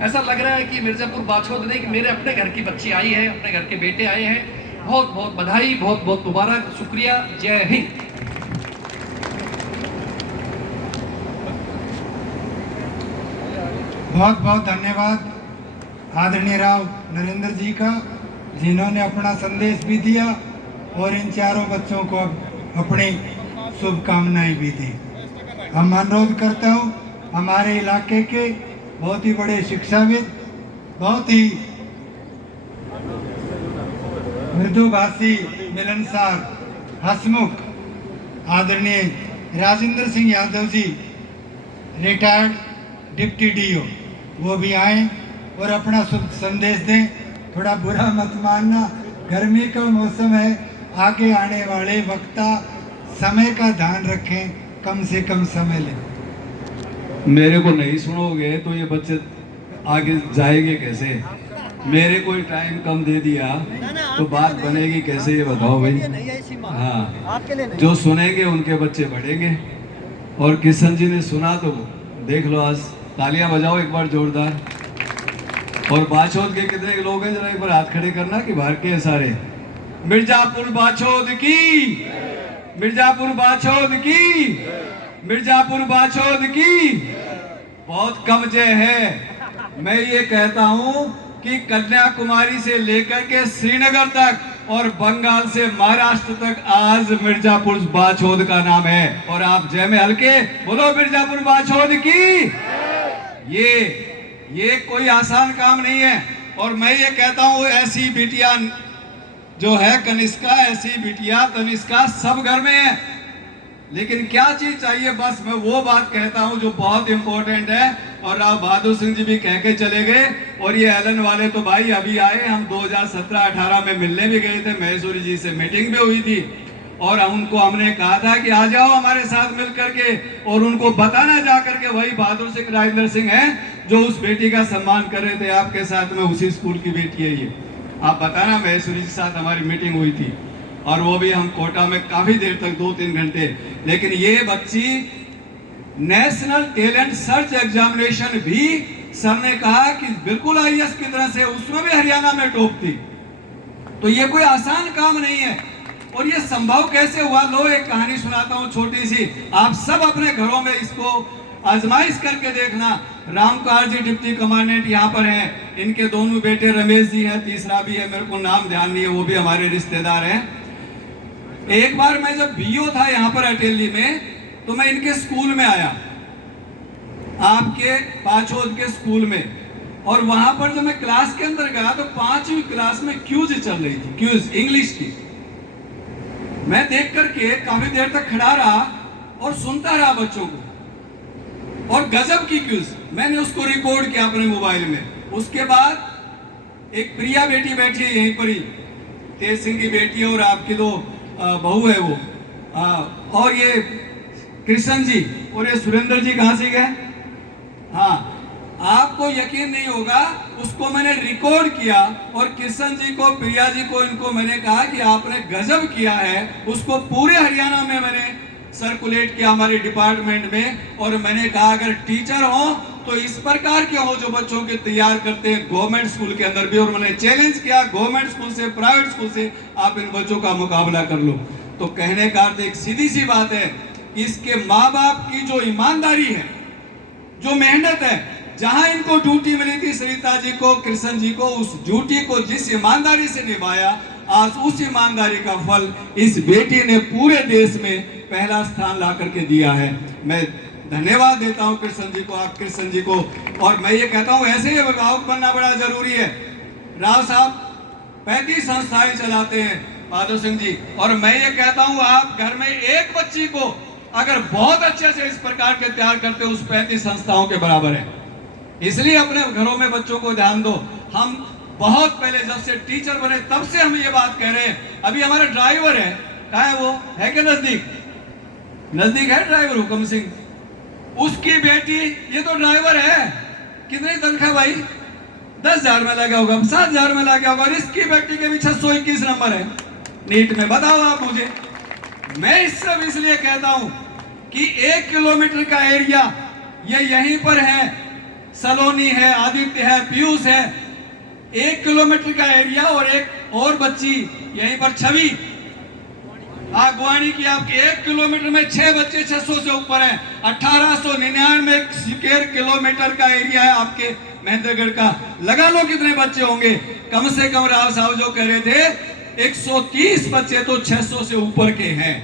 ऐसा लग रहा है कि मिर्जापुर बाछौद नहीं कि मेरे अपने घर की बच्ची आई है, अपने घर के बेटे आए हैं। बहुत बहुत बधाई, बहुत बहुत मुबारक, शुक्रिया, जय हिंद। बहुत बहुत धन्यवाद आदरणीय राव नरेंद्र जी का, जिन्होंने अपना संदेश भी दिया और इन चारों बच्चों को अपनी शुभकामनाएं भी दी। हम अनुरोध करता हूँ हमारे इलाके के बहुत ही बड़े शिक्षाविद, बहुत ही मृदुभाषी, मिलनसार, हंसमुख आदरणीय Rajendra Singh Yadav ji, retired deputy DO, वो भी आए और अपना शुभ संदेश दें। थोड़ा बुरा मत मानना, गर्मी का मौसम है, आगे आने वाले वक्ता समय का ध्यान रखें, कम से कम समय लें। मेरे को नहीं सुनोगे तो ये बच्चे आगे जाएंगे कैसे? मेरे को टाइम कम दे दिया तो बात बनेगी कैसे, ये बताओ भाई। हाँ, जो सुनेंगे उनके बच्चे बढ़ेंगे। और किशन जी ने सुना तो देख लो, आज तालियां बजाओ एक बार जोरदार। और बाछौद के कितने लोग हैं, जरा एक बार हाथ खड़े करना कि बाहर के सारे। मिर्जापुर बाछौद की, मिर्जापुर बाछौद की, मिर्जापुर बाछौद की। बहुत कम जय है। मैं ये कहता हूं कि कन्याकुमारी से लेकर के श्रीनगर तक और बंगाल से महाराष्ट्र तक आज मिर्जापुर बाछौद का नाम है। और आप जय में हल्के बोलो मिर्जापुर बाछौद की। ये कोई आसान काम नहीं है। और मैं ये कहता हूँ ऐसी बिटिया जो है कनिष्का, ऐसी बिटिया तनिष्का सब घर में है, लेकिन क्या चीज चाहिए, बस मैं वो बात कहता हूँ जो बहुत इंपॉर्टेंट है। और राव बहादुर सिंह जी भी कह के चले गए। और ये एलन वाले तो भाई अभी आए, हम 2017-18 में मिलने भी गए थे, महेश्वरी जी से मीटिंग भी हुई थी और उनको हमने कहा था कि आ जाओ हमारे साथ मिल करके, और उनको बताना जा करके वही बहादुर सिंह राजेंद्र सिंह हैं जो उस बेटी का सम्मान कर रहे थे आपके साथ में, उसी स्कूल की बेटी है ये। आप बताना, महेश्वरी जी के साथ हमारी मीटिंग हुई थी और वो भी हम कोटा में काफी देर तक 2-3 घंटे। लेकिन ये बच्ची नेशनल टैलेंट सर्च एग्जामिनेशन भी सर ने कहा कि बिल्कुल आईएएस की तरह से, उसमें भी हरियाणा में टॉप थी। तो ये कोई आसान काम नहीं है। और ये संभव कैसे हुआ, लो एक कहानी सुनाता हूँ छोटी सी, आप सब अपने घरों में इसको आजमाइश करके देखना। रामकुमार जी डिप्टी कमांडेंट यहाँ पर हैं, इनके दोनों बेटे रमेश जी हैं, तीसरा भी है, मेरे को नाम ध्यान नहीं है, वो भी हमारे रिश्तेदार हैं। एक बार मैं जब बीओ था यहाँ पर अटेली में, तो मैं इनके स्कूल में आया, आपके पाछोद के स्कूल में, और वहां पर जब मैं क्लास के अंदर गया तो 5वीं क्लास में क्यूज चल रही थी, क्यूज इंग्लिश की। मैं देख करके काफी देर तक खड़ा रहा और सुनता रहा बच्चों को, और गजब की क्यूज, मैंने उसको रिकॉर्ड किया अपने मोबाइल में। उसके बाद एक प्रिया बेटी बैठी है यहीं पर ही, तेज सिंह की बेटी है और आपकी दो बहू है वो, और ये कृष्ण जी और ये सुरेंद्र जी कहाँ से गए। हाँ, आपको यकीन नहीं होगा, उसको मैंने रिकॉर्ड किया और कृष्ण जी को, प्रिया जी को, इनको मैंने कहा कि आपने गजब किया है। उसको पूरे हरियाणा में मैंने सर्कुलेट किया हमारे डिपार्टमेंट में, और मैंने कहा अगर टीचर हो तो इस प्रकार के हो जो बच्चों के तैयार करते हैं गवर्नमेंट स्कूल के अंदर भी। और मैंने चैलेंज किया गवर्नमेंट स्कूल से, प्राइवेट स्कूल से, आप इन बच्चों का मुकाबला कर लो। तो कहने का अर्थ एक सीधी सी बात है, इसके माँ बाप की जो ईमानदारी है, जो मेहनत है, जहां इनको ड्यूटी मिली थी सरिता जी को, कृष्ण जी को, उस ड्यूटी को जिस ईमानदारी से निभाया, आज उस ईमानदारी का फल इस बेटी ने पूरे देश में पहला स्थान ला करके दिया है। मैं धन्यवाद देता हूं कृष्ण जी को, आप कृष्ण जी को। और मैं ये कहता हूं ऐसे ही अभिभावक बनना बड़ा जरूरी है। राव साहब 35 संस्थाएं चलाते हैं बहादुर सिंह जी, और मैं ये कहता हूं आप घर में एक बच्ची को अगर बहुत अच्छे से इस प्रकार के तैयार करते हो, उस 35 संस्थाओं के बराबर है। इसलिए अपने घरों में बच्चों को ध्यान दो। हम बहुत पहले जब से टीचर बने तब से हम ये बात कह रहे हैं। अभी हमारा ड्राइवर है, कहाँ है वो, है क्या नजदीक, नजदीक है ड्राइवर हुक्म सिंह, उसकी बेटी, ये तो ड्राइवर है, कितनी तनख्वाह भाई, 10,000 में लगा होगा, 7,000 में लगा होगा, और इसकी बेटी के भी 621 नंबर है नीट में। बताओ आप मुझे। मैं इस सब इसलिए कहता हूं कि 1 किलोमीटर का एरिया ये यहीं पर है, सलोनी है, आदित्य है, पीयूष है, 1 किलोमीटर का एरिया, और एक और बच्ची यहीं पर छवि आगवानी की, आपके 1 किलोमीटर में 6 बच्चे 600 से ऊपर हैं। 1899 स्क्वायर किलोमीटर का एरिया है आपके महेंद्रगढ़ का। लगा लो कितने बच्चे होंगे, कम से कम राव साहब जो कह रहे थे 130 बच्चे तो 600 से ऊपर के हैं।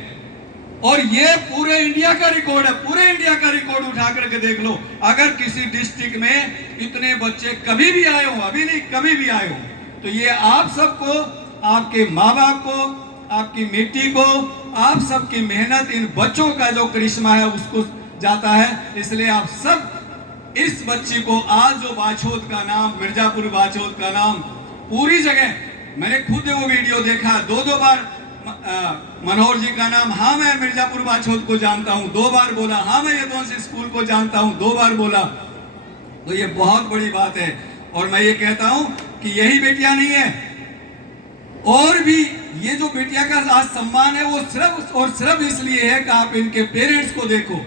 और ये पूरे इंडिया का रिकॉर्ड है, पूरे इंडिया का रिकॉर्ड उठा करके देख लो। अगर किसी डिस्ट्रिक्ट में इतने बच्चे कभी भी आए हो, अभी नहीं कभी भी आए हो, तो ये आप सबको, आपके माँ बाप को, आपकी मिट्टी को, आप सबकी मेहनत, इन बच्चों का जो करिश्मा है उसको जाता है। इसलिए आप सब इस बच्ची को आज जो बाछोद का नाम, मिर्जापुर बाछोद का नाम पूरी जगह, मैंने खुद वो वीडियो देखा, 2-2 बार मनोहर जी का नाम, हाँ मैं मिर्जापुर बाछोद को जानता हूँ, 2 बार बोला, हाँ मैं यदुवंशी स्कूल को जानता हूँ, 2 बार बोला। तो ये बहुत बड़ी बात है। और मैं ये कहता हूँ कि यही बेटियां नहीं है, और भी ये जो बेटियां का आज सम्मान है वो सिर्फ और सिर्फ इसलिए है कि आप इनके पेरेंट्स को देखो,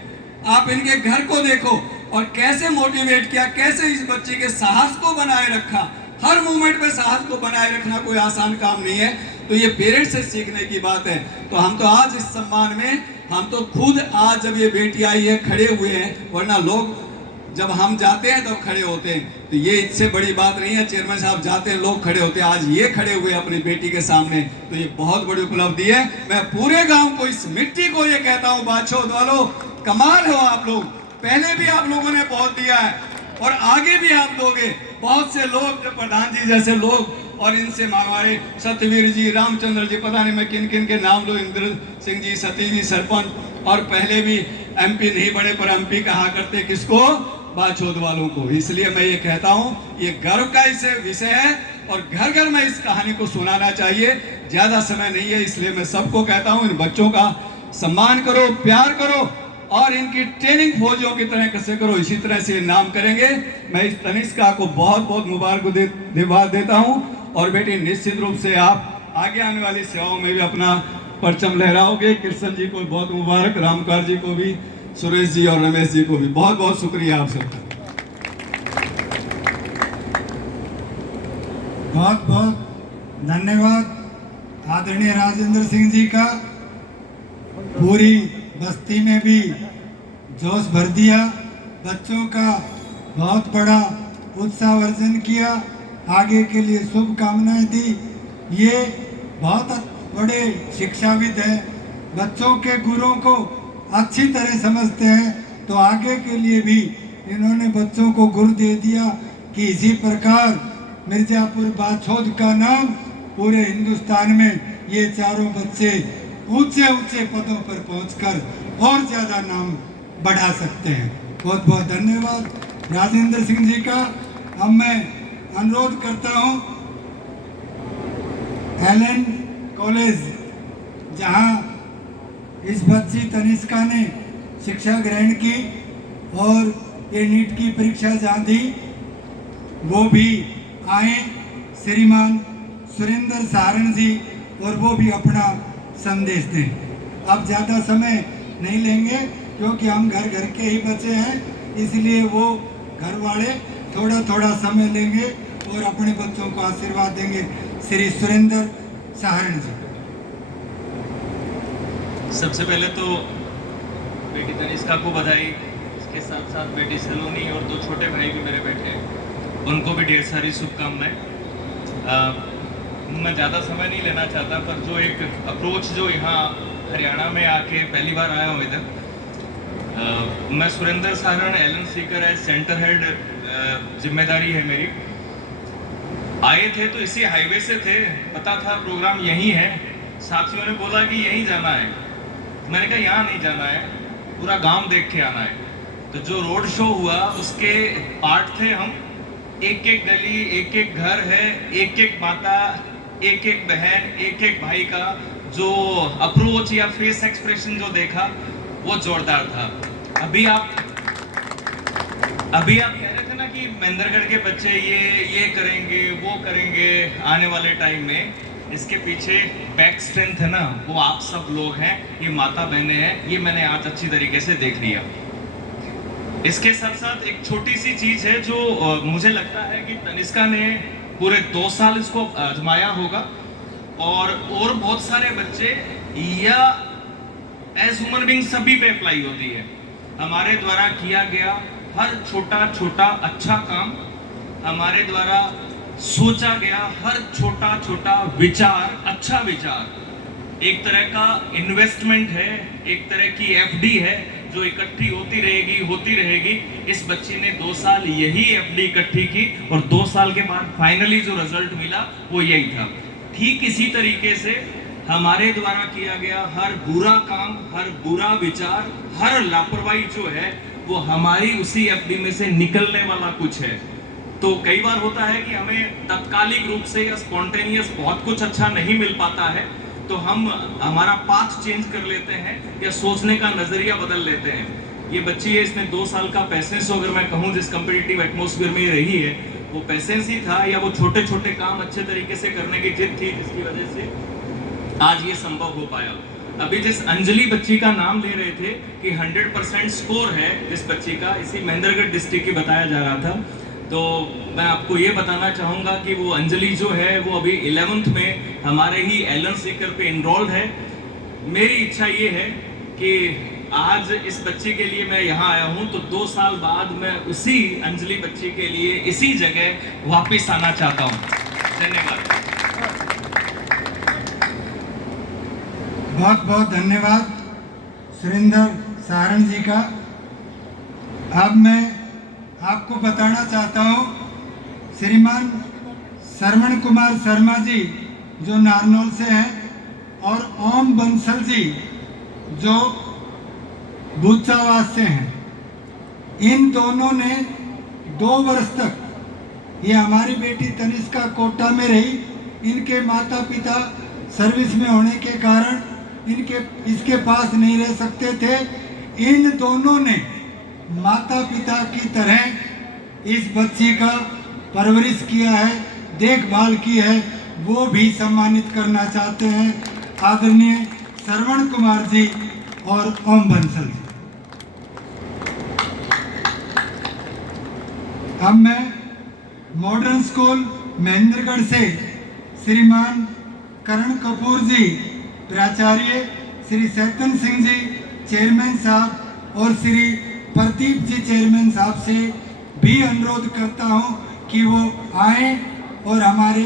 आप इनके घर को देखो, और कैसे मोटिवेट किया, कैसे इस बच्चे के साहस को बनाए रखा। हर मूवमेंट में साहस को बनाए रखना कोई आसान काम नहीं है। तो ये पेरेंट्स से सीखने की बात है। तो हम तो आज इस सम्मान में, हम तो खुद आज जब ये बेटी आई है खड़े हुए हैं, वरना लोग जब हम जाते हैं तब खड़े होते हैं। तो ये इससे बड़ी बात नहीं है, चेयरमैन साहब जाते हैं लोग खड़े होते हैं, आज ये खड़े हुए अपनी बेटी के सामने, तो ये बहुत बड़ी उपलब्धि है। मैं पूरे गांव को, इस मिट्टी को ये कहता हूँ, बाछोद वालों कमाल हो आप लोग। पहले भी आप लोगों ने बहुत दिया है और आगे भी आप दोगे। बहुत से लोग, प्रधान जी जैसे लोग, और इनसे हमारे सत्यवीर जी, रामचंद्र जी, पता नहीं मैं किन किन के नाम लो, इंद्र सिंह जी, सती जी सरपंच, और पहले भी एमपी नहीं बने पर एमपी कहा करते किसको, बाछोद वालों को। इसलिए मैं ये कहता हूँ, ये गर्व का इसे विषय है और घर घर में इस कहानी को सुनाना चाहिए। ज़्यादा समय नहीं है, इसलिए मैं सबको कहता हूँ, इन बच्चों का सम्मान करो, प्यार करो और इनकी ट्रेनिंग फौजियों की तरह कैसे करो, इसी तरह से नाम करेंगे। मैं इस तनिष्का को बहुत बहुत मुबारक देता हूँ और बेटी निश्चित रूप से आप आगे आने वाली सेवाओं में भी अपना परचम लहराओगे। कृष्ण जी को बहुत मुबारक, रामकार जी को भी, सुरेश जी और रमेश जी को भी बहुत बहुत शुक्रिया आप सबका। बहुत बहुत धन्यवाद आदरणीय राजेंद्र सिंह जी का। पूरी बस्ती में भी जोश भर दिया, बच्चों का बहुत बड़ा उत्साहवर्धन किया, आगे के लिए शुभकामनाएं दी। ये बहुत बड़े शिक्षाविद हैं, बच्चों के गुणों को अच्छी तरह समझते हैं, तो आगे के लिए भी इन्होंने बच्चों को गुर दे दिया कि इसी प्रकार मिर्जापुर बाछोद का नाम पूरे हिंदुस्तान में ये चारों बच्चे ऊंचे ऊंचे पदों पर पहुंचकर और ज़्यादा नाम बढ़ा सकते हैं। बहुत बहुत धन्यवाद राजेंद्र सिंह जी का। अब मैं अनुरोध करता हूं, एलन कॉलेज जहां इस बच्ची तनिष्का ने शिक्षा ग्रहण की और ये नीट की परीक्षा जहाँ दी, वो भी आए श्रीमान सुरेंद्र सहारण जी और वो भी अपना संदेश दें। अब ज़्यादा समय नहीं लेंगे क्योंकि हम घर घर के ही बच्चे हैं, इसलिए वो घर वाले थोड़ा थोड़ा समय लेंगे और अपने बच्चों को आशीर्वाद देंगे। श्री सुरेंद्र सहारण जी। सबसे पहले तो बेटी तनिष्का को बधाई, इसके साथ साथ बेटी सलोनी और दो छोटे भाई भी मेरे बैठे हैं, उनको भी ढेर सारी शुभकामनाएं। मैं ज़्यादा समय नहीं लेना चाहता, पर जो एक अप्रोच जो यहाँ हरियाणा में आके पहली बार आया हूँ इधर, मैं Surendra Saharan Allen Sikar edge centre head, जिम्मेदारी है मेरी। आए थे तो इसी हाईवे से थे, पता था प्रोग्राम यहीं है, साथियों ने बोला कि यहीं जाना है, मैंने कहा यहाँ नहीं जाना है, पूरा गांव देख के आना है। तो जो रोड शो हुआ उसके पार्ट थे हम, एक एक गली, एक एक घर है, एक एक माता, एक एक बहन, एक एक भाई का जो अप्रोच या फेस एक्सप्रेशन जो देखा वो जोरदार था। अभी आप कह रहे थे ना कि महेंद्रगढ़ के बच्चे ये करेंगे, वो करेंगे आने वाले टाइम में, इसके पीछे बैक स्ट्रेंथ है ना, वो आप सब लोग हैं, ये माता बहनें हैं, ये मैंने आज अच्छी तरीके से देख लिया। इसके साथ साथ एक छोटी सी चीज है जो मुझे लगता है कि तनिष्का ने पूरे 2 साल इसको आजमाया होगा और बहुत सारे बच्चे या एज ह्यूमन बीइंग सभी पे अप्लाई होती है। हमारे द्वारा किया गया हर छोटा छोटा अच्छा काम, हमारे द्वारा सोचा गया हर छोटा छोटा विचार, अच्छा विचार एक तरह का इन्वेस्टमेंट है, एक तरह की एफडी है जो इकट्ठी होती रहेगी। इस बच्ची ने 2 साल यही एफडी इकट्ठी की और 2 साल के बाद फाइनली जो रिजल्ट मिला वो यही था। ठीक इसी तरीके से हमारे द्वारा किया गया हर बुरा काम, हर बुरा विचार, हर लापरवाही जो है वो हमारी उसी एफडी में से निकलने वाला कुछ है। तो कई बार होता है कि हमें तत्कालिक रूप से या स्पॉन्टेनियस बहुत कुछ अच्छा नहीं मिल पाता है, तो हम हमारा पाथ चेंज कर लेते हैं या सोचने का नजरिया बदल लेते हैं। ये बच्ची है, इसने 2 साल का पैसेंस, अगर मैं कहूँ जिस कम्पिटिटिव एटमॉस्फेयर में रही है, वो पैसेंस ही था या वो छोटे छोटे काम अच्छे तरीके से करने की जिद थी, जिसकी वजह से आज ये संभव हो पाया। अभी जिस अंजलि बच्ची का नाम ले रहे थे कि 100% स्कोर है जिस बच्ची का, इसी महेंद्रगढ़ डिस्ट्रिक्ट की बताया जा रहा था, तो मैं आपको ये बताना चाहूँगा कि वो अंजलि जो है वो अभी 11th में हमारे ही एलन सीकर पे इनरोल्ड है। मेरी इच्छा ये है कि आज इस बच्ची के लिए मैं यहाँ आया हूँ, तो 2 साल बाद मैं उसी अंजलि बच्ची के लिए इसी जगह वापस आना चाहता हूँ। धन्यवाद। बहुत बहुत धन्यवाद सुरेंद्र सहारण जी का। अब मैं आपको बताना चाहता हूँ, श्रीमान श्रवण कुमार शर्मा जी जो नारनौल से हैं और ओम बंसल जी जो बूचावास से हैं, इन दोनों ने 2 वर्ष तक, ये हमारी बेटी तनिष्का कोटा में रही, इनके माता पिता सर्विस में होने के कारण इसके पास नहीं रह सकते थे। इन दोनों ने माता पिता की तरह इस बच्ची का परवरिश किया है, देखभाल की है, वो भी सम्मानित करना चाहते हैं आदरणीय श्रवण कुमार जी और ओम बंसल जी। अब मैं मॉडर्न स्कूल महेंद्रगढ़ से श्रीमान करण कपूर जी प्राचार्य, श्री सैतन सिंह जी चेयरमैन साहब और श्री प्रदीप जी चेयरमैन साहब से भी अनुरोध करता हूं कि वो आए और हमारे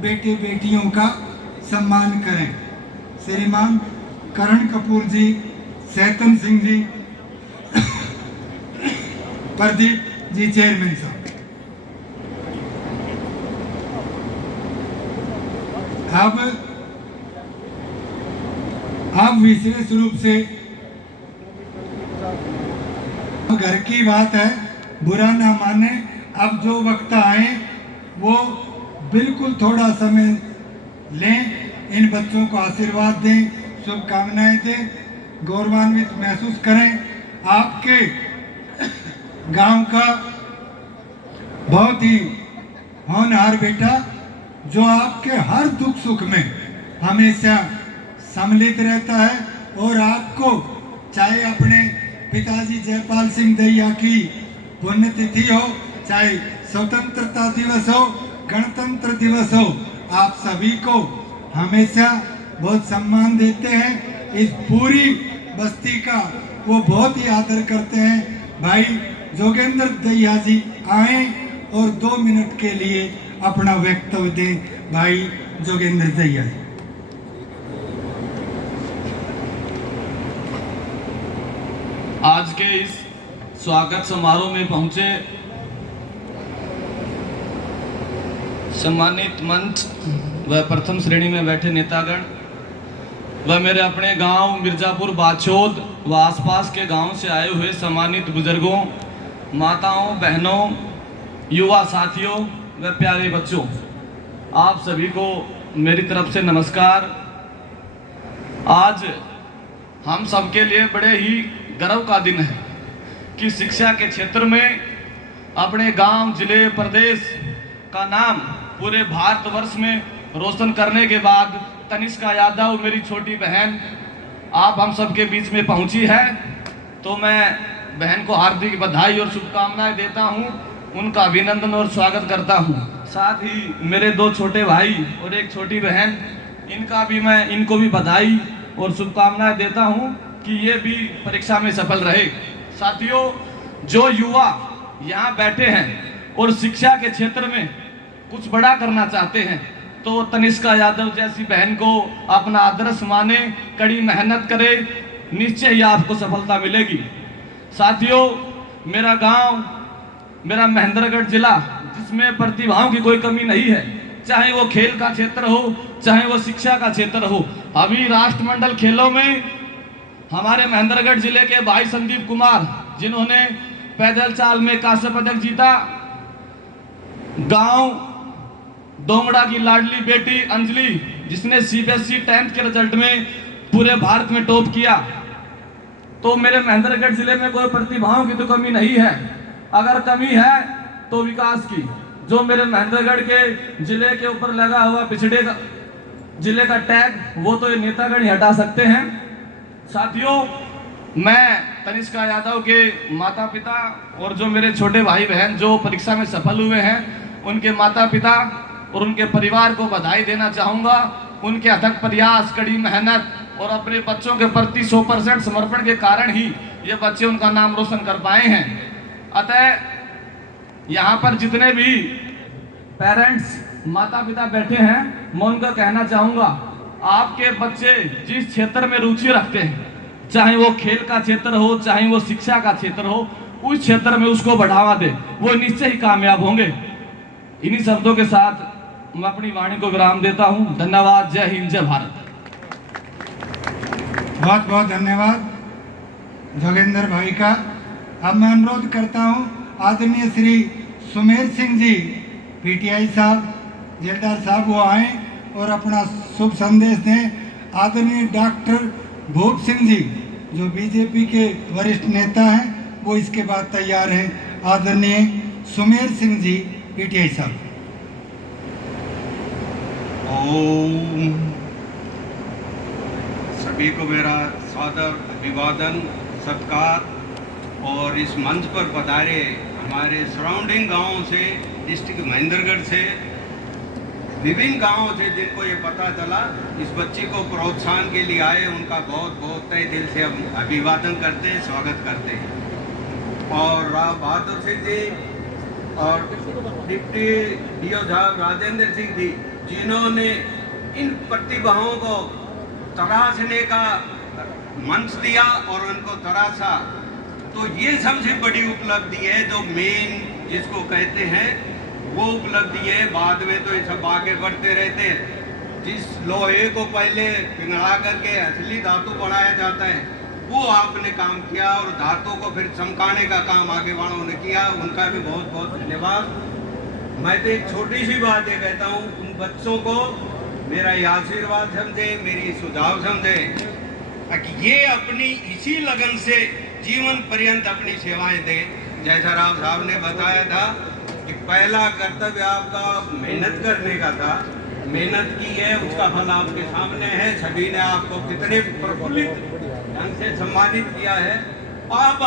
बेटे बेटियों का सम्मान करें। श्रीमान करण कपूर जी, सैतन सिंह जी, प्रदीप जी चेयरमैन साहब। अब विशेष रूप से घर की बात है, बुरा ना माने। अब जो वक्ता आए वो बिल्कुल थोड़ा समय लें, इन बच्चों को आशीर्वाद दें, शुभकामनाएं दें, गौरवान्वित महसूस करें। आपके गांव का बहुत ही होनहार बेटा, जो आपके हर दुख सुख में हमेशा सम्मिलित रहता है और आपको चाहे अपने पिताजी जयपाल सिंह दहिया की पुण्यतिथि हो, चाहे स्वतंत्रता दिवस हो, गणतंत्र दिवस हो, आप सभी को हमेशा बहुत सम्मान देते हैं। इस पूरी बस्ती का वो बहुत ही आदर करते हैं। भाई जोगेंद्र दहिया जी आए और 2 मिनट के लिए अपना वक्तव्य दें। भाई जोगेंद्र दहिया जी। आज के इस स्वागत समारोह में पहुंचे सम्मानित मंच व प्रथम श्रेणी में बैठे नेतागण व मेरे अपने गांव मिर्जापुर बाछोद व आसपास के गांव से आए हुए सम्मानित बुजुर्गों, माताओं, बहनों, युवा साथियों व प्यारे बच्चों, आप सभी को मेरी तरफ से नमस्कार। आज हम सबके लिए बड़े ही गर्व का दिन है कि शिक्षा के क्षेत्र में अपने गांव, जिले, प्रदेश का नाम पूरे भारतवर्ष में रोशन करने के बाद तनिष्का यादव, मेरी छोटी बहन, आप हम सबके बीच में पहुंची है। तो मैं बहन को हार्दिक बधाई और शुभकामनाएं देता हूं, उनका अभिनंदन और स्वागत करता हूं। साथ ही मेरे 2 छोटे भाई और एक छोटी बहन, इनको भी बधाई और शुभकामनाएं देता हूं कि ये भी परीक्षा में सफल रहे। साथियों, जो युवा यहाँ बैठे हैं और शिक्षा के क्षेत्र में कुछ बड़ा करना चाहते हैं, तो तनिष्का यादव जैसी बहन को अपना आदर्श माने, कड़ी मेहनत करे, निश्चय ही आपको सफलता मिलेगी। साथियों, मेरा गांव, मेरा महेंद्रगढ़ जिला, जिसमें प्रतिभाओं की कोई कमी नहीं है, चाहे वो खेल का क्षेत्र हो, चाहे वो शिक्षा का क्षेत्र हो। अभी राष्ट्रमंडल खेलों में हमारे महेंद्रगढ़ जिले के भाई संदीप कुमार, जिन्होंने पैदल चाल में कांस्य पदक जीता, गांव डोंगड़ा की लाडली बेटी अंजलि, जिसने सीबीएसई 10th के रिजल्ट में पूरे भारत में टॉप किया। तो मेरे महेंद्रगढ़ जिले में कोई प्रतिभाओं की तो कमी नहीं है, अगर कमी है तो विकास की। जो मेरे महेंद्रगढ़ के जिले के ऊपर लगा हुआ पिछड़े का जिले का टैग, वो तो ये नेतागण ही हटा सकते हैं। साथियों, मैं तनिष्का यादव के माता पिता और जो मेरे छोटे भाई बहन जो परीक्षा में सफल हुए हैं, उनके माता पिता और उनके परिवार को बधाई देना चाहूँगा। उनके अथक प्रयास, कड़ी मेहनत और अपने बच्चों के प्रति 100% समर्पण के कारण ही ये बच्चे उनका नाम रोशन कर पाए हैं। अतः यहाँ पर जितने भी पेरेंट्स, माता पिता बैठे हैं, मैं उनका कहना चाहूँगा, आपके बच्चे जिस क्षेत्र में रुचि रखते हैं, चाहे वो खेल का क्षेत्र हो, चाहे वो शिक्षा का क्षेत्र हो, उस क्षेत्र में उसको बढ़ावा दे, वो निश्चय ही कामयाब होंगे। इन्हीं शब्दों के साथ मैं अपनी वाणी को विराम देता हूं। धन्यवाद। जय हिंद, जय भारत। बहुत बहुत धन्यवाद जोगेंद्र भाई का। अब मैं अनुरोध करता हूँ आदरणीय श्री सुमेर सिंह जी पीटीआई साहब, जेलदार साहब, वो आए और अपना शुभ संदेश दें। आदरणीय डॉक्टर भूप सिंह जी जो बीजेपी के वरिष्ठ नेता हैं, वो इसके बाद तैयार हैं। आदरणीय सुमेर सिंह जी पीटीआई साहब। ओम। सभी को मेरा सादर अभिवादन, सत्कार। और इस मंच पर पधारे हमारे सराउंडिंग गांवों से, डिस्ट्रिक्ट महेंद्रगढ़ से, विभिन्न गांवों से जिनको ये पता चला इस बच्चे को प्रोत्साहन के लिए आए, उनका बहुत बहुत तहे दिल से हम अभिवादन करते हैं, स्वागत करते हैं। और राव बहादुर सिंह जी और डिप्टी डीओ साहब राजेंद्र सिंह जी, जिन्होंने इन प्रतिभाओं को तराशने का मंच दिया और उनको तराशा, तो ये सबसे बड़ी उपलब्धि है। जो मेन जिसको कहते हैं वो उपलब्धि है। बाद में तो ये सब आगे बढ़ते रहते हैं। जिस लोहे को पहले पिघला करके असली धातु बनाया जाता है, वो आपने काम किया और धातु को फिर चमकाने का काम आगे वालों ने किया, उनका भी बहुत बहुत धन्यवाद। मैं तो एक छोटी सी बात ये कहता हूँ, उन बच्चों को मेरा ये आशीर्वाद समझे, मेरी सुझाव समझे कि ये अपनी इसी लगन से जीवन पर्यंत अपनी सेवाएं दें। जैसा राव साहब ने बताया था कि पहला कर्तव्य आपका मेहनत करने का था, मेहनत की है, उसका फल आपके सामने है। सभी ने आपको कितने प्रफुल्लित ढंग से सम्मानित किया है। आप